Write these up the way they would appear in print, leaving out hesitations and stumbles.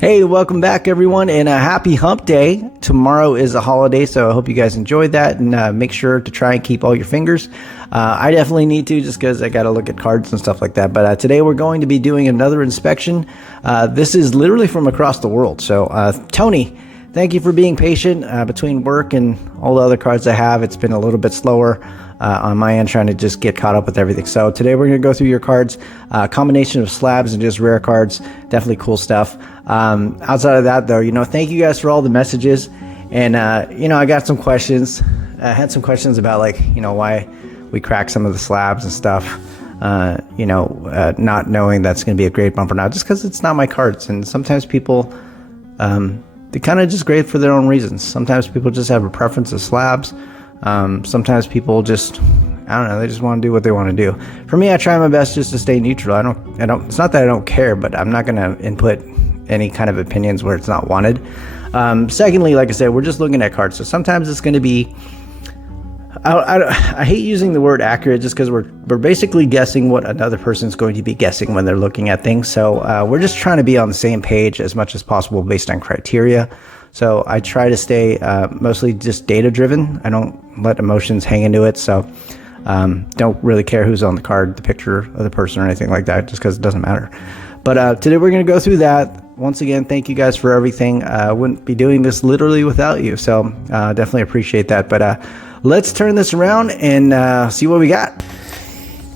Hey, welcome back everyone, and a happy hump day. Tomorrow is a holiday, so I hope you guys enjoyed that, and make sure to try and keep all your fingers. I definitely need to, just because I got to look at cards and stuff like that. But today we're going to be doing another inspection. This is literally from across the world. So Tony, thank you for being patient. Between work and all the other cards I have, it's been a little bit slower on my end, trying to just get caught up with everything. So today we're going to go through your cards, combination of slabs and just rare cards. Definitely cool stuff. Outside of that though, thank you guys for all the messages. And, I got some questions. I had some questions about why we crack some of the slabs and stuff, not knowing that's going to be a great bump or not, just because it's not my cards. And sometimes people, they kind of just grade for their own reasons. Sometimes people just have a preference of slabs. Sometimes people just, I don't know, they just want to do what they want to do. For me, I try my best just to stay neutral. I don't, it's not that I don't care, but I'm not going to input any kind of opinions where it's not wanted. Secondly, like I said, we're just looking at cards. So sometimes it's going to be, I hate using the word accurate just because we're basically guessing what another person's going to be guessing when they're looking at things. So we're just trying to be on the same page as much as possible based on criteria. So I try to stay mostly just data driven. I don't let emotions hang into it. So don't really care who's on the card, the picture of the person or anything like that, just because it doesn't matter. But today we're going to go through that. Once again, thank you guys for everything. I wouldn't be doing this literally without you. So definitely appreciate that. But let's turn this around and see what we got.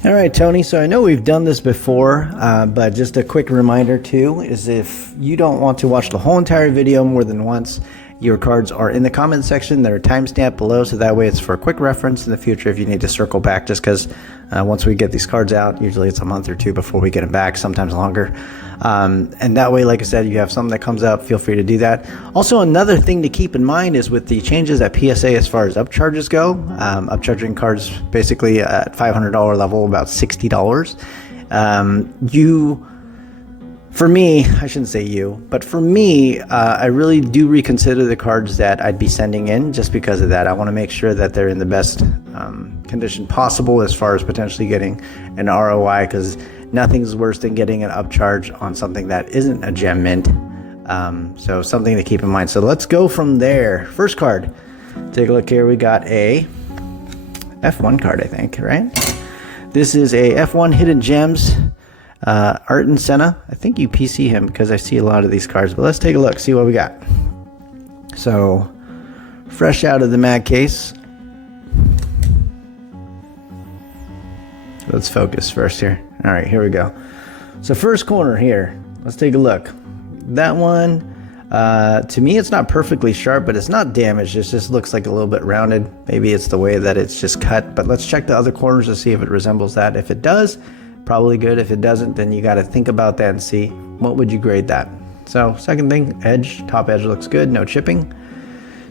All right, Tony. So I know we've done this before, but just a quick reminder too, is if you don't want to watch the whole entire video more than once, your cards are in the comment section. They're timestamped below, so that way it's for a quick reference in the future if you need to circle back, just because once we get these cards out, usually it's a month or two before we get them back, sometimes longer. And that way, like I said, you have something that comes up, feel free to do that. Also, another thing to keep in mind is with the changes at PSA as far as upcharges go, upcharging cards basically at $500 level, about $60. For me, I shouldn't say you, but for me, I really do reconsider the cards that I'd be sending in just because of that. I want to make sure that they're in the best condition possible as far as potentially getting an ROI, because nothing's worse than getting an upcharge on something that isn't a gem mint. So something to keep in mind. So let's go from there. First card, take a look here. We got a F1 card, I think, right? This is a F1 Hidden Gems. Ayrton Senna. I think you PC him because I see a lot of these cards, but let's take a look, see what we got. So, fresh out of the mag case. Let's focus first here. All right, here we go. So first corner here, let's take a look. That one, to me, it's not perfectly sharp, but it's not damaged. It just looks like a little bit rounded. Maybe it's the way that it's just cut, but let's check the other corners to see if it resembles that. If it does, probably good. If it doesn't, then you got to think about that and see what would you grade that. So second thing, edge, top edge looks good, no chipping.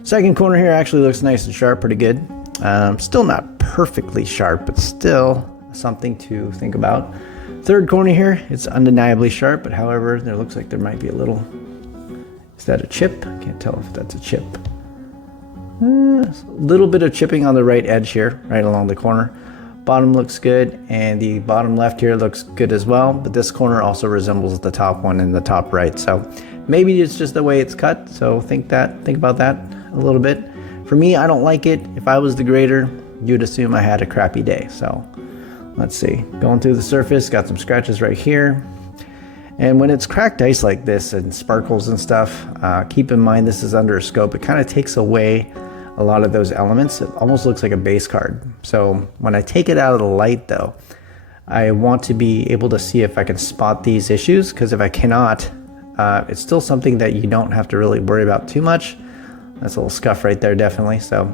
Second corner here actually looks nice and sharp, pretty good. Still not perfectly sharp, but still something to think about. Third corner here, it's undeniably sharp, but however, there looks like there might be a little, is that a chip? I can't tell if that's a chip. A little bit of chipping on the right edge here, right along the corner. Bottom looks good, and the bottom left here looks good as well, but this corner also resembles the top one in the top right. So maybe it's just the way it's cut. So think about that a little bit. For me, I don't like it. If I was the grader, you'd assume I had a crappy day. So let's see, going through the surface, got some scratches right here. And when it's cracked ice like this and sparkles and stuff, keep in mind this is under a scope. It kind of takes away a lot of those elements. It almost looks like a base card. So when I take it out of the light though, I want to be able to see if I can spot these issues, because if I cannot, it's still something that you don't have to really worry about too much. That's a little scuff right there, definitely. So,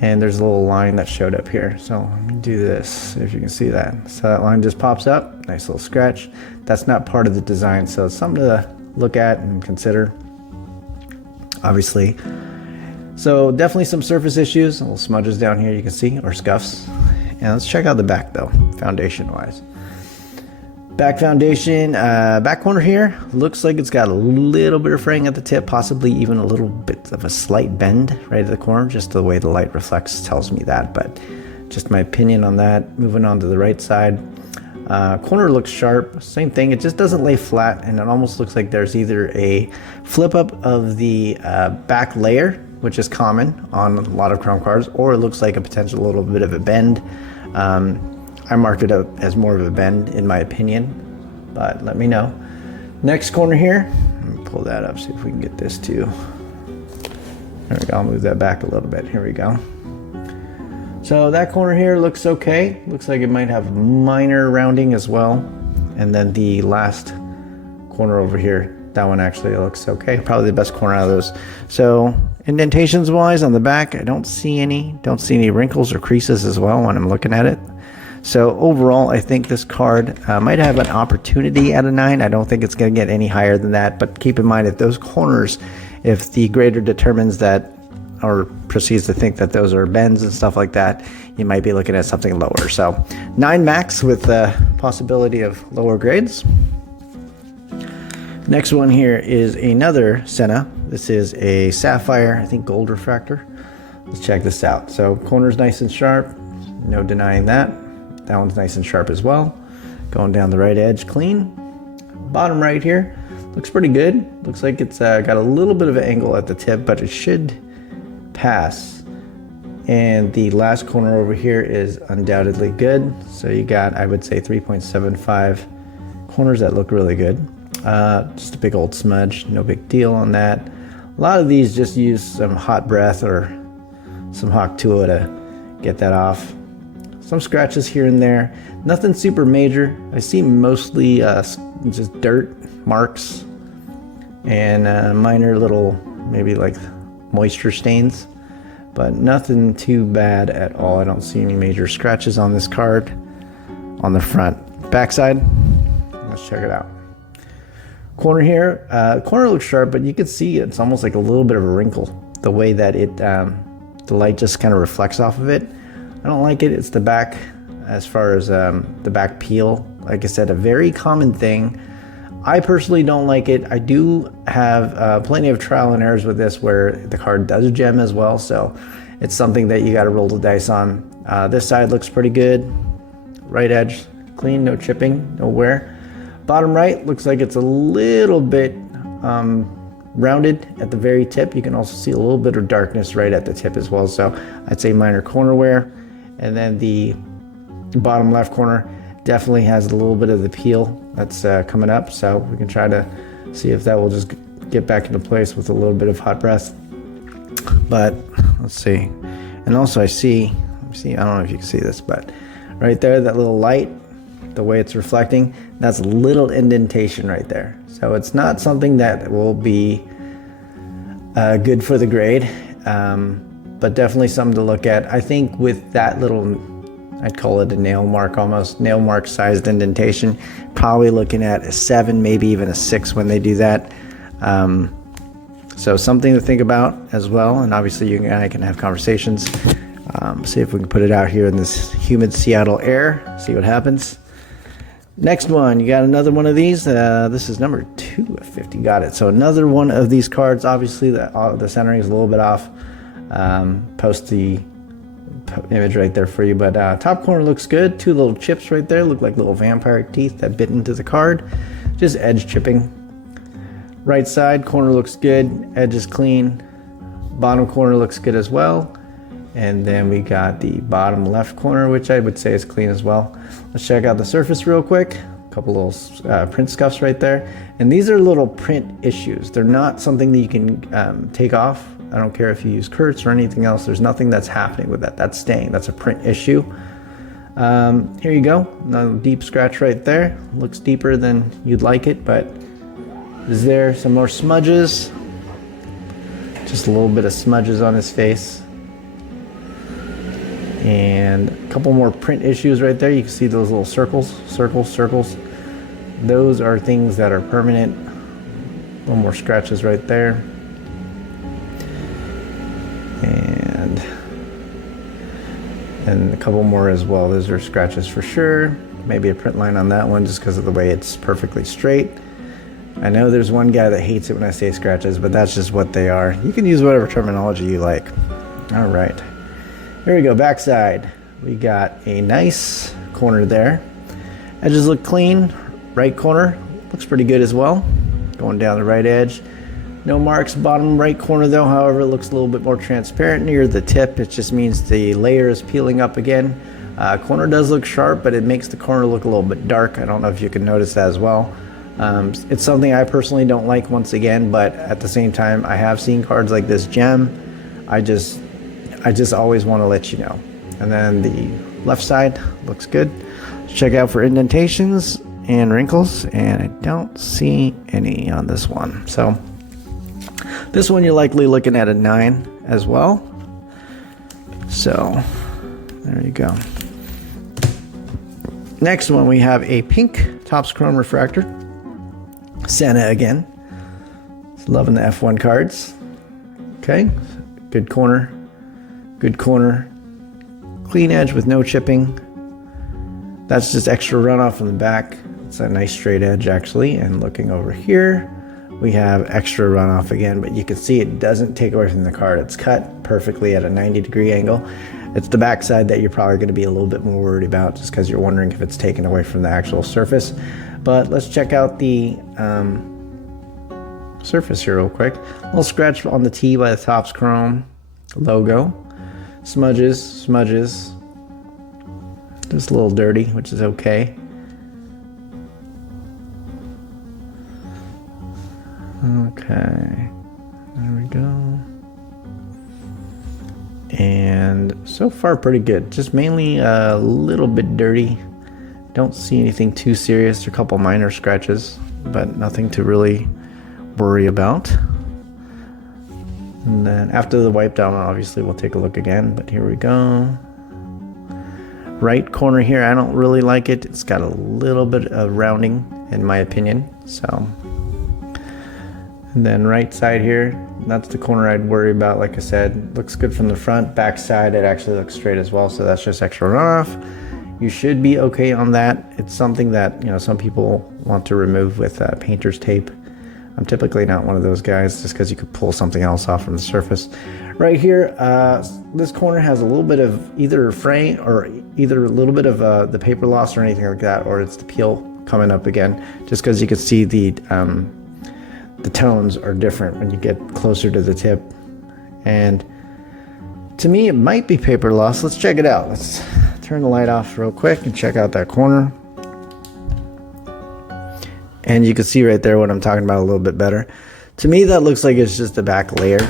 and there's a little line that showed up here. So let me do this, if you can see that. So that line just pops up, nice little scratch. That's not part of the design, so it's something to look at and consider, obviously. So definitely some surface issues, little smudges down here you can see, or scuffs. And let's check out the back though, foundation wise. Back foundation, back corner here, looks like it's got a little bit of fraying at the tip, possibly even a little bit of a slight bend right at the corner, just the way the light reflects tells me that, but just my opinion on that. Moving on to the right side, Corner looks sharp, same thing, it just doesn't lay flat, and it almost looks like there's either a flip up of the back layer, which is common on a lot of chrome cards, or it looks like a potential little bit of a bend. I marked it up as more of a bend in my opinion, but let me know. Next corner here, let me pull that up, see if we can get this too. There we go, I'll move that back a little bit, here we go. So that corner here looks okay. Looks like it might have minor rounding as well. And then the last corner over here, that one actually looks okay. Probably the best corner out of those. So indentations wise on the back, I don't see any wrinkles or creases as well when I'm looking at it. So overall, I think this card might have an opportunity at a 9. I don't think it's going to get any higher than that, but keep in mind if those corners, if the grader determines that or proceeds to think that those are bends and stuff like that, you might be looking at something lower. So 9 max with the possibility of lower grades. Next one here is another Senna. This is a sapphire, I think gold refractor. Let's check this out. So corner's nice and sharp, no denying that. That one's nice and sharp as well. Going down the right edge clean. Bottom right here looks pretty good. Looks like it's got a little bit of an angle at the tip, but it should pass. And the last corner over here is undoubtedly good. So you got, I would say, 3.75 corners that look really good. Just a big old smudge, no big deal on that. A lot of these just use some hot breath or some hot tool to get that off. Some scratches here and there, nothing super major. I see mostly just dirt marks and minor little maybe like moisture stains, but nothing too bad at all. I don't see any major scratches on this card. On the front, backside, let's check it out. Corner here, corner looks sharp, but you can see it's almost like a little bit of a wrinkle, the way that it the light just kind of reflects off of it. I don't like it. It's the back, as far as the back peel, like I said, a very common thing. I personally don't like it. I do have plenty of trial and errors with this where the card does gem as well, so it's something that you got to roll the dice on. This side looks pretty good. Right edge clean, no chipping, no wear. Bottom right looks like it's a little bit rounded at the very tip. You can also see a little bit of darkness right at the tip as well, so I'd say minor corner wear. And then the bottom left corner definitely has a little bit of the peel that's coming up, so we can try to see if that will just get back into place with a little bit of hot breath. But let's see. And also I see, I don't know if you can see this, but right there, that little light, the way it's reflecting, that's a little indentation right there. So it's not something that will be good for the grade, but definitely something to look at. I think with that little, I'd call it a nail mark, almost nail mark sized indentation, probably looking at a 7, maybe even a 6 when they do that. So something to think about as well. And obviously you and I can have conversations, see if we can put it out here in this humid Seattle air, see what happens. Next one, you got another one of these. This is number 2 of 50. Got it. So another one of these cards. Obviously, the centering is a little bit off. Post the image right there for you. But top corner looks good. 2 little chips right there. Look like little vampire teeth that bit into the card. Just edge chipping. Right side corner looks good. Edge is clean. Bottom corner looks good as well. And then we got the bottom left corner, which I would say is clean as well. Let's check out the surface real quick. A couple little print scuffs right there. And these are little print issues. They're not something that you can take off. I don't care if you use Kurtz or anything else. There's nothing that's happening with that. That's staying. That's a print issue. Here you go. Another deep scratch right there. Looks deeper than you'd like it, but is there some more smudges? Just a little bit of smudges on his face. And a couple more print issues right there. You can see those little circles. Those are things that are permanent. A little more scratches right there. And a couple more as well. Those are scratches for sure. Maybe a print line on that one just because of the way it's perfectly straight. I know there's one guy that hates it when I say scratches, but that's just what they are. You can use whatever terminology you like. All right. Here we go, backside. We got a nice corner there. Edges look clean. Right corner looks pretty good as well. Going down the right edge. No marks. Bottom right corner though, however, it looks a little bit more transparent near the tip. It just means the layer is peeling up again. Corner does look sharp, but it makes the corner look a little bit dark. I don't know if you can notice that as well. It's something I personally don't like once again, but at the same time, I have seen cards like this gem. I just always want to let you know. And then the left side looks good. Check out for indentations and wrinkles, and I don't see any on this one. So this one you're likely looking at a 9 as well. So there you go. Next one, we have a pink Topps Chrome refractor. Senna again. Loving the F1 cards. Okay, good corner. Good corner. Clean edge with no chipping. That's just extra runoff in the back. It's a nice straight edge actually. And looking over here, we have extra runoff again, but you can see it doesn't take away from the card. It's cut perfectly at a 90-degree angle. It's the back side that you're probably going to be a little bit more worried about, just because you're wondering if it's taken away from the actual surface. But let's check out the surface here real quick. A little scratch on the T by the Topps Chrome logo. Smudges. Just a little dirty, which is okay. Okay, there we go. And so far pretty good. Just mainly a little bit dirty. Don't see anything too serious. There are a couple minor scratches, but nothing to really worry about. And then after the wipe down, obviously we'll take a look again, but here we go. Right corner here, I don't really like it. It's got a little bit of rounding in my opinion, so. And then right side here, that's the corner I'd worry about. Like I said, looks good from the front. Back side, it actually looks straight as well, so that's just extra runoff. You should be okay on that. It's something that, you know, some people want to remove with painter's tape. I'm typically not one of those guys, just because you could pull something else off from the surface. Right here, this corner has a little bit of either fraying or either a little bit of the paper loss or anything like that, or it's the peel coming up again, just because you can see the tones are different when you get closer to the tip. And to me, it might be paper loss. Let's check it out. Let's turn the light off real quick and check out that corner. And you can see right there what I'm talking about a little bit better. To me, that looks like it's just the back layer.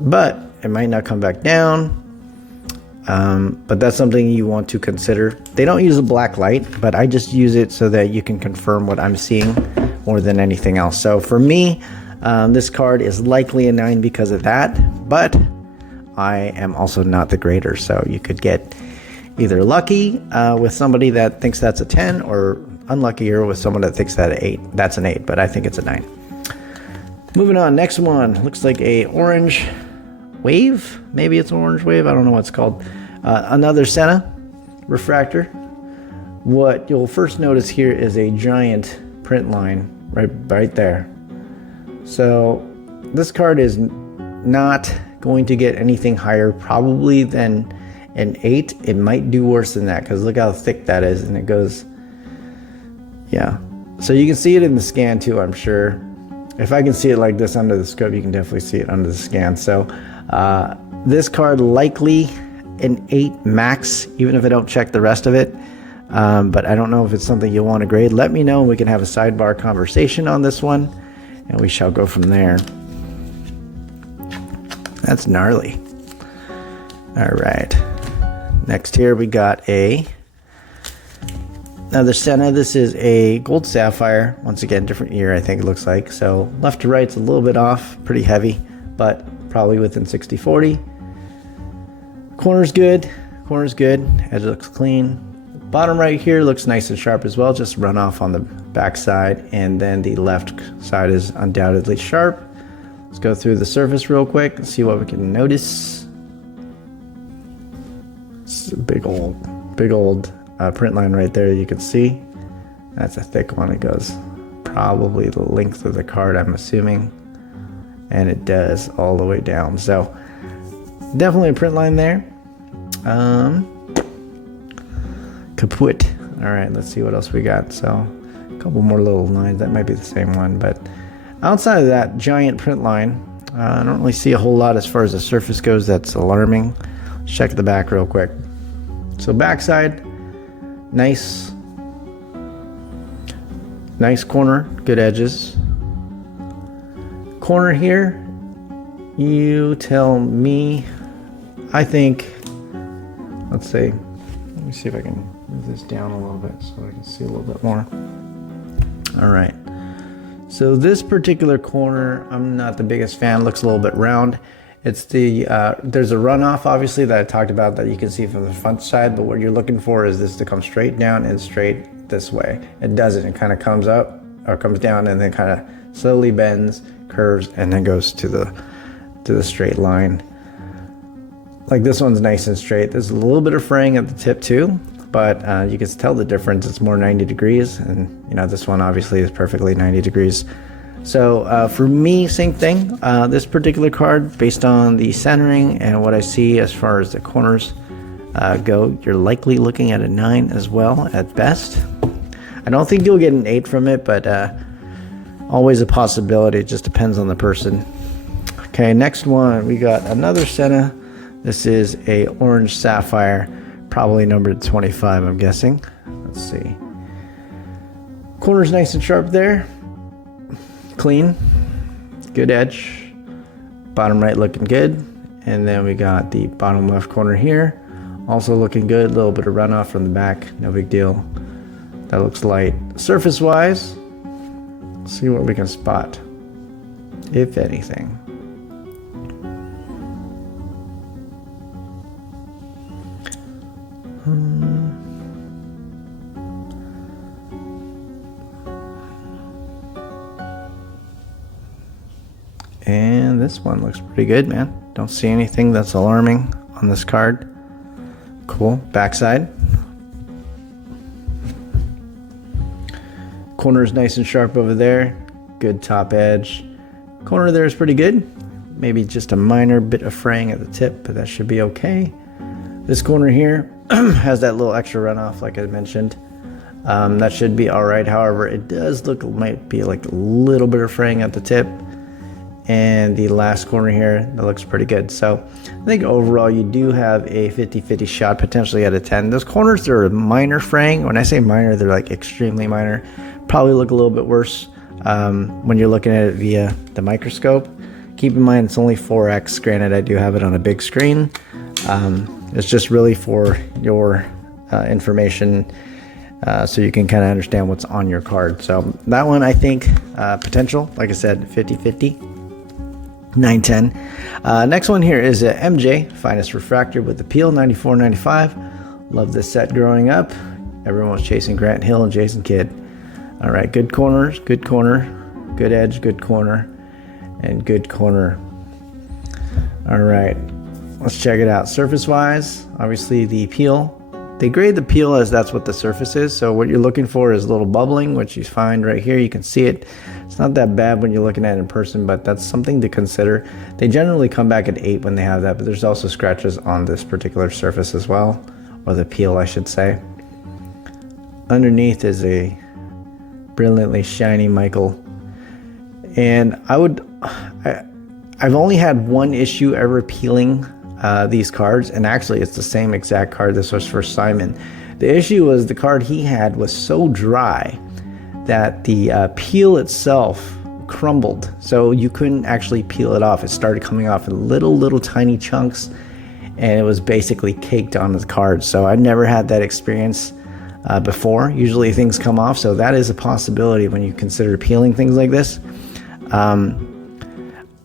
But it might not come back down. But that's something you want to consider. They don't use a black light, but I just use it so that you can confirm what I'm seeing more than anything else. So for me, this card is likely a 9 because of that, but I am also not the grader. So you could get either lucky with somebody that thinks that's a 10, or unluckier with someone that thinks that that's an 8, but I think it's a 9. Moving on, next one looks like a orange wave. Maybe it's an orange wave, I don't know what it's called. Another Senna refractor. What you'll first notice here is a giant print line right there. So this card is not going to get anything higher probably than an 8. It might do worse than that, because look how thick that is, and it goes, yeah. So you can see it in the scan too, I'm sure. If I can see it like this under the scope, you can definitely see it under the scan. So this card likely an 8 max, even if I don't check the rest of it. But I don't know if it's something you'll want to grade. Let me know and we can have a sidebar conversation on this one, and we shall go from there. That's gnarly. All right. Next here we got another Senna. This is a gold sapphire. Once again, different year, I think it looks like. So left to right's a little bit off, pretty heavy, but probably within 60-40. Corner's good. Edge looks clean. Bottom right here looks nice and sharp as well, just run off on the back side, and then the left side is undoubtedly sharp. Let's go through the surface real quick and see what we can notice. It's a big old print line right there, you can see. That's a thick one. It goes probably the length of the card, I'm assuming, and it does all the way down. So definitely a print line there. kaput. All right, let's see what else we got. So a couple more little lines. That might be the same one, but outside of that giant print line, I don't really see a whole lot as far as the surface goes that's alarming. Let's check the back real quick. So backside, nice corner, good edges. Corner here, you tell me. I think, let's see, let me see if I can move this down a little bit so I can see a little bit more. All right, so this particular corner, I'm not the biggest fan. Looks a little bit round. It's the, there's a runoff obviously that I talked about that you can see from the front side, but what you're looking for is this to come straight down and straight this way. It doesn't, it kind of comes up or comes down and then kind of slowly bends, curves, and then goes to the straight line. Like this one's nice and straight. There's a little bit of fraying at the tip too, but you can tell the difference. It's more 90 degrees, and you know, this one obviously is perfectly 90 degrees. So for me, same thing. This particular card, based on the centering and what I see as far as the corners go, you're likely looking at a 9 as well at best. I don't think you'll get an 8 from it, but always a possibility. It just depends on the person. Okay, next one, we got another Senna. This is a orange sapphire, probably numbered 25, I'm guessing. Let's see. Corner's nice and sharp there. Clean, good edge. Bottom right looking good. And then we got the bottom left corner here, also looking good. A little bit of runoff from the back, no big deal. That looks light. Surface wise, see what we can spot, if anything. And this one looks pretty good, man. Don't see anything that's alarming on this card. Cool. Backside. Corner is nice and sharp over there. Good top edge. Corner there is pretty good. Maybe just a minor bit of fraying at the tip, but that should be okay. This corner here has that little extra runoff like I mentioned. That should be all right. However, it does look, might be like a little bit of fraying at the tip. And the last corner here, that looks pretty good. So I think overall you do have a 50-50 shot, potentially at a 10. Those corners, they're minor fraying. When I say minor, they're like extremely minor. Probably look a little bit worse when you're looking at it via the microscope. Keep in mind it's only 4x. Granted, I do have it on a big screen. It's just really for your information, so you can kind of understand what's on your card. So that one, I think, potential, like I said, 50-50. 910. Next one here is a MJ Finest Refractor with the Peel 9495. Love this set growing up. Everyone was chasing Grant Hill and Jason Kidd. All right, good corners, good corner, good edge, good corner, and good corner. All right, let's check it out. Surface wise, obviously the peel. They grade the peel as that's what the surface is. So what you're looking for is a little bubbling, which you find right here. You can see it. It's not that bad when you're looking at it in person, but that's something to consider. They generally come back at 8 when they have that, but there's also scratches on this particular surface as well, or the peel, I should say. Underneath is a brilliantly shiny Michael. And I've only had one issue ever peeling these cards, and actually it's the same exact card. This was for Simon. The issue was the card he had was so dry that the peel itself crumbled, so you couldn't actually peel it off. It started coming off in little tiny chunks, and it was basically caked on the card. So I never had that experience before. Usually things come off, so that is a possibility when you consider peeling things like this.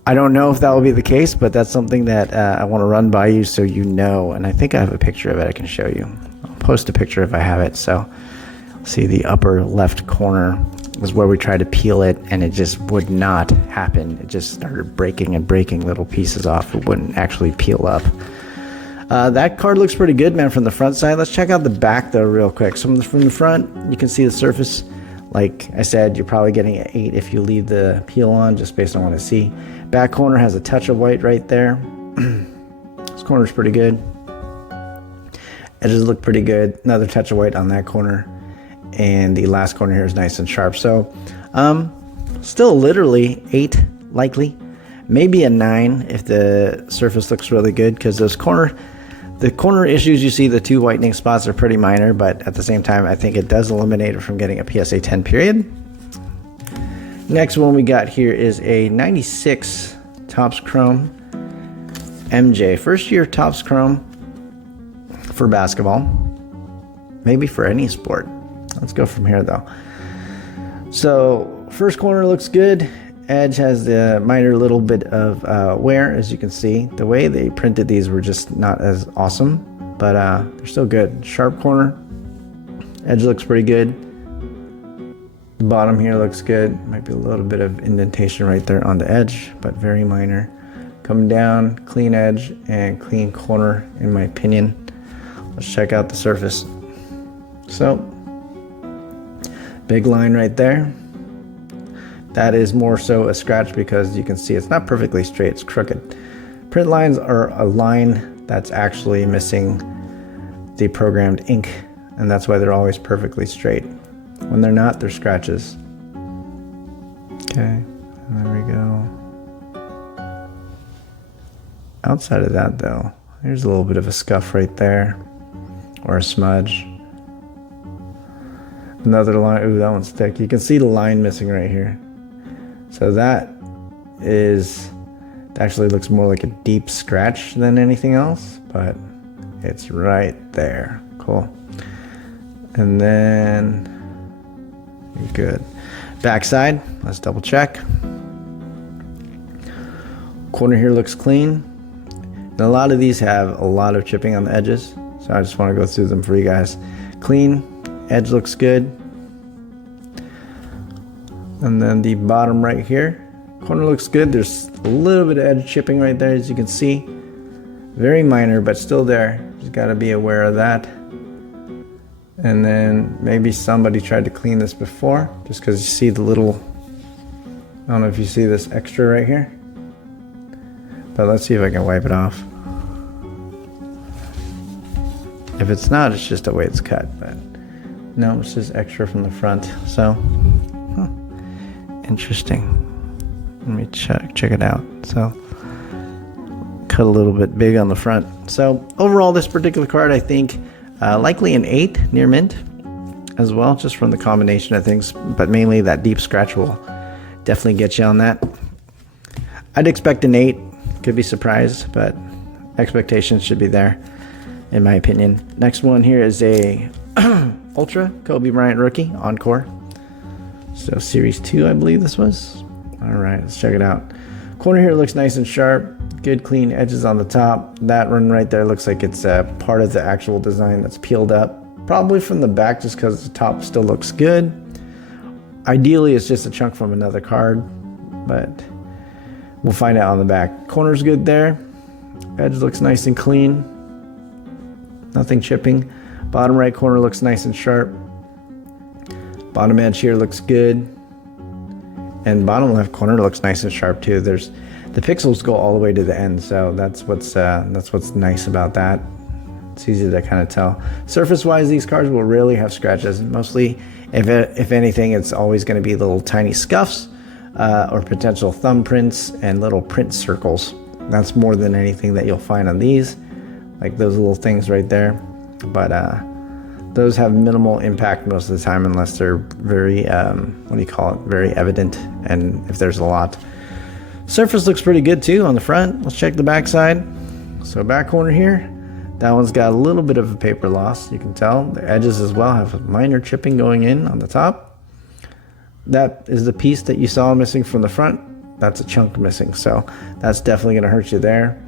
I don't know if that will be the case, but that's something that I want to run by you so you know. And I think I have a picture of it I can show you. I'll post a picture if I have it. So see, the upper left corner is where we tried to peel it, and it just would not happen. It just started breaking and breaking little pieces off. It wouldn't actually peel up. That card looks pretty good, man, from the front side. Let's check out the back, though, real quick. So from the front, you can see the surface. Like I said, you're probably getting an 8 if you leave the peel on, just based on what I see. Back corner has a touch of white right there. This corner's pretty good. Edges look pretty good. Another touch of white on that corner. And the last corner here is nice and sharp. So still literally 8 likely. Maybe a 9 if the surface looks really good, because the corner issues you see, the 2 whitening spots, are pretty minor, but at the same time I think it does eliminate it from getting a PSA 10 period. Next one we got here is a 96 Topps Chrome MJ. First year Topps Chrome for basketball. Maybe for any sport. Let's go from here though. So first corner looks good. Edge has the minor little bit of wear, as you can see. The way they printed these were just not as awesome, but they're still good. Sharp corner. Edge looks pretty good. The bottom here looks good. Might be a little bit of indentation right there on the edge, but very minor. Coming down, clean edge and clean corner in my opinion. Let's check out the surface. So, big line right there. That is more so a scratch because you can see it's not perfectly straight, it's crooked. Print lines are a line that's actually missing the programmed ink, and that's why they're always perfectly straight. When they're not, they're scratches. Okay, there we go. Outside of that though, there's a little bit of a scuff right there, or a smudge. Another line, ooh, that one's thick. You can see the line missing right here. So that actually looks more like a deep scratch than anything else, but it's right there. Cool. And then you're good. Backside, let's double check. Corner here looks clean. And a lot of these have a lot of chipping on the edges, so I just want to go through them for you guys. Clean, edge looks good. And then the bottom right here, corner looks good. There's a little bit of edge chipping right there, as you can see. Very minor, but still there. Just got to be aware of that. And then maybe somebody tried to clean this before, just because you see the little, I don't know if you see this extra right here. But let's see if I can wipe it off. If it's not, it's just the way it's cut. But no, it's just extra from the front. So, interesting. Let me check it out. So, cut a little bit big on the front. So, overall, this particular card, I think, likely an 8 near mint as well, just from the combination of things. But mainly that deep scratch will definitely get you on that. I'd expect an 8. Could be surprised, but expectations should be there, in my opinion. Next one here is a Ultra Kobe Bryant rookie Encore. So Series 2, I believe this was. All right, let's check it out. Corner here looks nice and sharp. Good clean edges on the top. That one right there looks like it's part of the actual design that's peeled up. Probably from the back, just because the top still looks good. Ideally, it's just a chunk from another card, but we'll find out on the back. Corner's good there. Edge looks nice and clean. Nothing chipping. Bottom right corner looks nice and sharp. Bottom edge here looks good. And bottom left corner looks nice and sharp too. The pixels go all the way to the end, so that's what's nice about that. It's easy to kind of tell. Surface-wise, these cards will rarely have scratches. Mostly, if anything, it's always going to be little tiny scuffs or potential thumbprints and little print circles. That's more than anything that you'll find on these, like those little things right there. But those have minimal impact most of the time, unless they're very, very evident, and if there's a lot. Surface looks pretty good too on the front. Let's check the back side. So back corner here, that one's got a little bit of a paper loss, you can tell. The edges as well have a minor chipping going in on the top. That is the piece that you saw missing from the front. That's a chunk missing, so that's definitely going to hurt you there.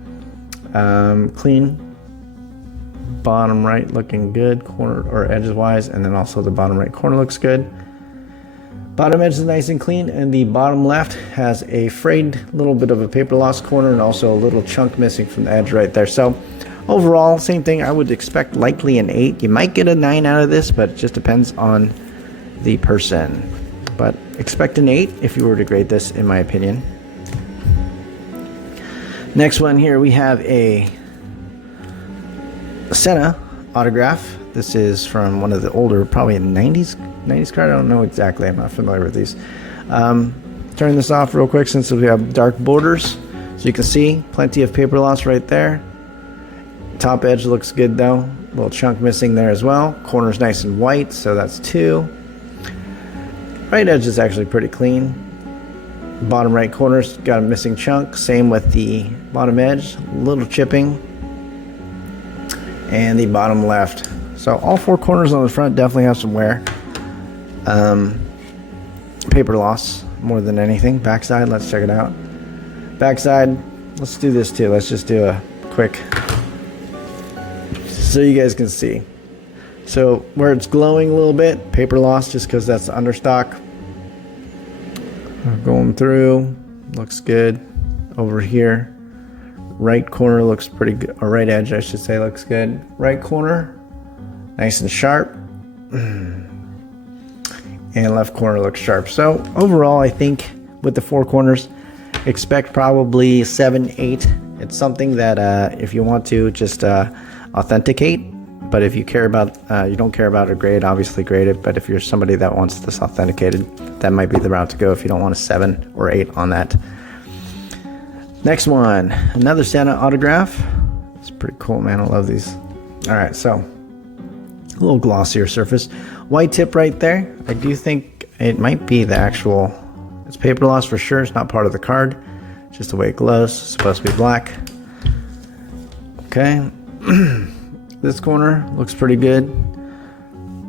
Clean. Bottom right looking good, corner or edges wise, and then also the bottom right corner looks good. Bottom edge is nice and clean, and the bottom left has a frayed little bit of a paper loss corner and also a little chunk missing from the edge right there. So overall, same thing. I would expect likely an 8. You might get a 9 out of this, but it just depends on the person. But expect an 8 if you were to grade this, in my opinion. Next one here, we have a Senna autograph. This is from one of the older, probably a 90s card. I don't know exactly. I'm not familiar with these. Turn this off real quick since we have dark borders. So you can see plenty of paper loss right there. Top edge looks good though. A little chunk missing there as well. Corner's nice and white, so that's 2. Right edge is actually pretty clean. Bottom right corner's got a missing chunk. Same with the bottom edge. A little chipping. And the bottom left. So all 4 corners on the front definitely have some wear. Paper loss more than anything. Backside, let's check it out. Backside, let's do this too. Let's just do a quick so you guys can see. So where it's glowing a little bit, paper loss just because that's the understock. Going through, looks good. Over here, right corner looks pretty good, or right edge I should say looks good. Right corner, nice and sharp. And left corner looks sharp. So overall, I think with the 4 corners, expect probably 7, 8. It's something that if you want to just authenticate, but if you care about, you don't care about a grade, obviously grade it. But if you're somebody that wants this authenticated, that might be the route to go if you don't want a 7 or 8 on that. Next one, another Santa autograph. It's pretty cool, man. I love these. All right, so a little glossier surface. White tip right there. I do think it might be the actual, it's paper loss for sure. It's not part of the card. It's just the way it glows. It's supposed to be black. Okay. This corner looks pretty good.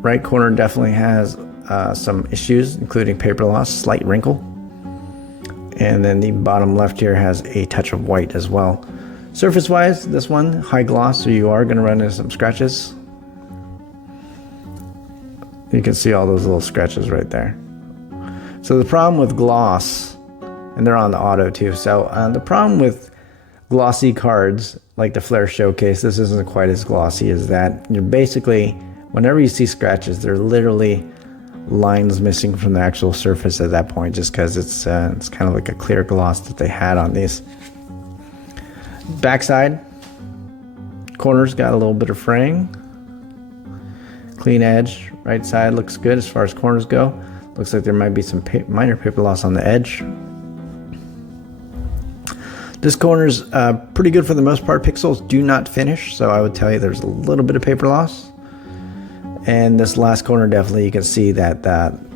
Right corner definitely has some issues, including paper loss, slight wrinkle. And then the bottom left here has a touch of white as well. Surface wise, this one, high gloss, so you are going to run into some scratches. You can see all those little scratches right there. So the problem with gloss, and they're on the auto too, so the problem with glossy cards like the Flair Showcase, this isn't quite as glossy as that. You're basically, whenever you see scratches, they're literally lines missing from the actual surface at that point, just because it's kind of like a clear gloss that they had on these. Backside corners got a little bit of fraying. Clean edge. Right side looks good as far as corners go. Looks like there might be some minor paper loss on the edge. This corner's pretty good for the most part. Pixels do not finish, so I would tell you there's a little bit of paper loss. And this last corner, definitely you can see that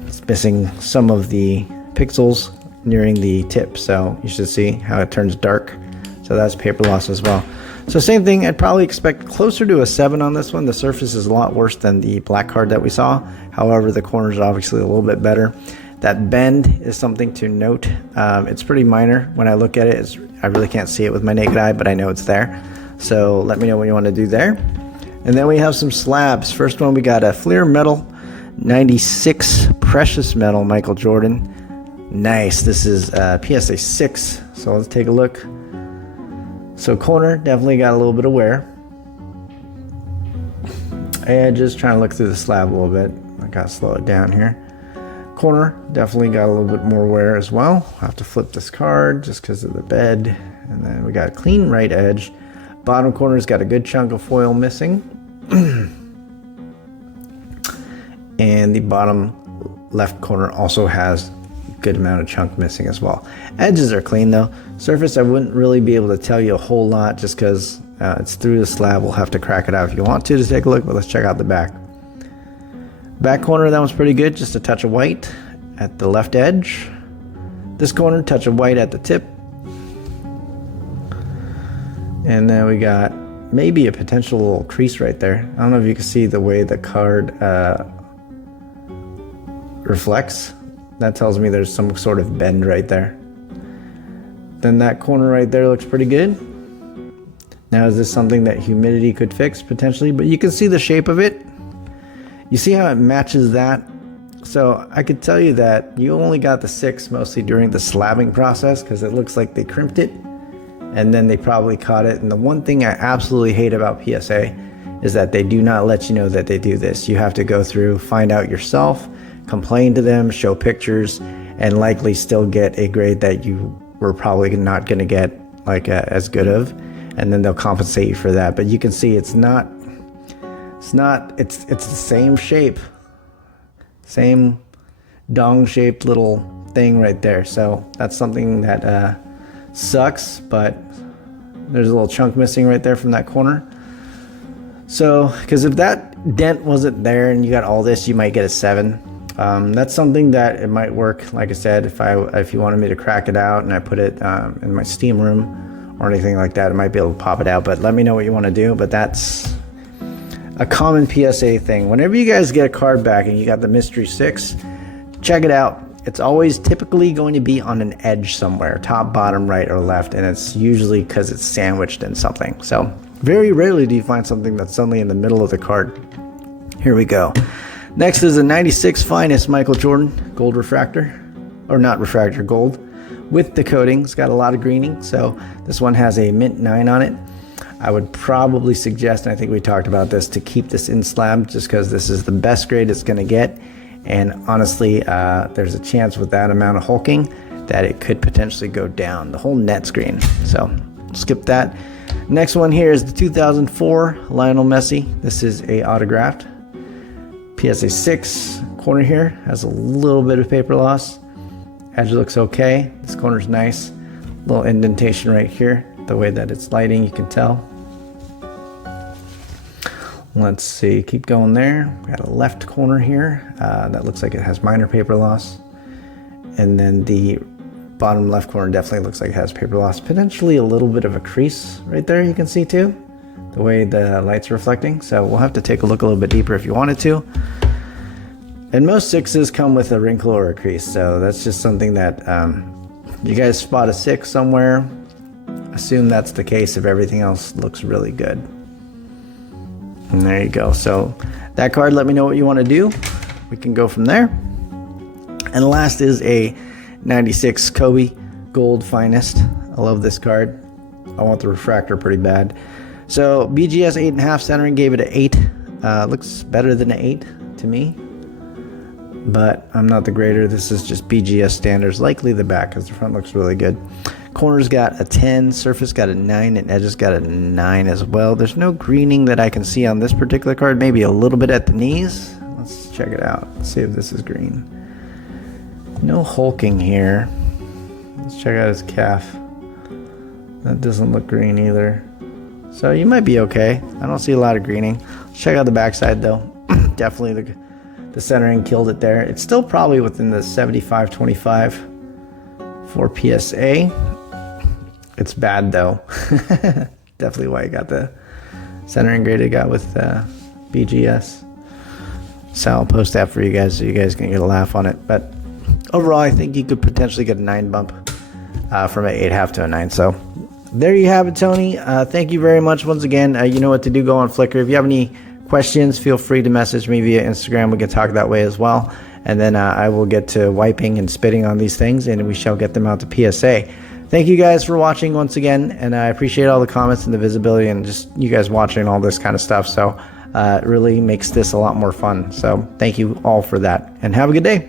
it's missing some of the pixels nearing the tip. So you should see how it turns dark. So that's paper loss as well. So same thing, I'd probably expect closer to a 7 on this one. The surface is a lot worse than the black card that we saw. However, the corners are obviously a little bit better. That bend is something to note. It's pretty minor. When I look at it, I really can't see it with my naked eye, but I know it's there. So let me know what you want to do there. And then we have some slabs. First one, we got a Fleer Metal 96 Precious Metal Michael Jordan. Nice. This is PSA 6. So let's take a look. So corner definitely got a little bit of wear. And just trying to look through the slab a little bit. I gotta slow it down here. Corner definitely got a little bit more wear as well. I'll have to flip this card just because of the bed. And then we got a clean right edge. Bottom corner's got a good chunk of foil missing. And the bottom left corner also has a good amount of chunk missing as well. Edges are clean though. Surface, I wouldn't really be able to tell you a whole lot just because it's through the slab. We'll have to crack it out if you want to take a look, but let's check out the back. Back corner, that one's pretty good. Just a touch of white at the left edge. This corner, touch of white at the tip. And then we got maybe a potential little crease right there. I don't know if you can see the way the card reflects. That tells me there's some sort of bend right there. Then that corner right there looks pretty good. Now, is this something that humidity could fix potentially? But you can see the shape of it. You see how it matches that? So I could tell you that you only got the 6 mostly during the slabbing process because it looks like they crimped it and then they probably caught it. And the one thing I absolutely hate about PSA is that they do not let you know that they do this. You have to go through, find out yourself, complain to them, show pictures, and likely still get a grade that you were probably not going to get like as good of, and then they'll compensate you for that. But you can see it's not It's not, it's the same shape. Same dong-shaped little thing right there. So that's something that sucks, but there's a little chunk missing right there from that corner. So, because if that dent wasn't there and you got all this, you might get a 7. That's something that it might work. Like I said, if you wanted me to crack it out and I put it in my steam room or anything like that, I might be able to pop it out. But let me know what you want to do. But that's a common PSA thing. Whenever you guys get a card back and you got the Mystery 6, check it out. It's always typically going to be on an edge somewhere, top, bottom, right, or left, and it's usually because it's sandwiched in something. So very rarely do you find something that's suddenly in the middle of the card. Here we go. Next is a 96 Finest Michael Jordan gold refractor, or not refractor, gold, with the coating. It's got a lot of greening, so this one has a mint 9 on it. I would probably suggest, and I think we talked about this, to keep this in slab just because this is the best grade it's going to get. And honestly, there's a chance with that amount of hulking that it could potentially go down the whole net screen. So skip that. Next one here is the 2004 Lionel Messi. This is a autographed PSA 6. Corner here has a little bit of paper loss. Edge looks okay. This corner's nice. Little indentation right here. The way that it's lighting, you can tell. Let's see, keep going there. We got a left corner here that looks like it has minor paper loss. And then the bottom left corner definitely looks like it has paper loss. Potentially a little bit of a crease right there, you can see too, the way the light's reflecting. So we'll have to take a look a little bit deeper if you wanted to. And most 6s come with a wrinkle or a crease, so that's just something that you guys spot a 6 somewhere. Assume that's the case if everything else looks really good. And there you go. So that card, let me know what you want to do. We can go from there. And last is a 96 Kobe Gold Finest. I love this card. I want the refractor pretty bad. So BGS 8.5 centering, gave it an 8. Looks better than an 8 to me. But I'm not the grader. This is just BGS standards. Likely the back because the front looks really good. Corners got a 10, surface got a 9, and edges got a 9 as well. There's no greening that I can see on this particular card. Maybe a little bit at the knees. Let's check it out. Let's see if this is green. No hulking here. Let's check out his calf. That doesn't look green either. So you might be okay. I don't see a lot of greening. Let's check out the backside though. Definitely the centering killed it there. It's still probably within the 75-25 for PSA. It's bad though. Definitely why I got the centering grade I got with BGS. So I'll post that for you guys so you guys can get a laugh on it. But overall, I think you could potentially get a 9 bump from an 8.5 to a 9. So there you have it, Tony. Thank you very much once again. You know what to do. Go on Flickr. If you have any questions, feel free to message me via Instagram. We can talk that way as well. And then I will get to wiping and spitting on these things, and we shall get them out to PSA. Thank you guys for watching once again, and I appreciate all the comments and the visibility and just you guys watching all this kind of stuff. So it really makes this a lot more fun. So thank you all for that, and have a good day.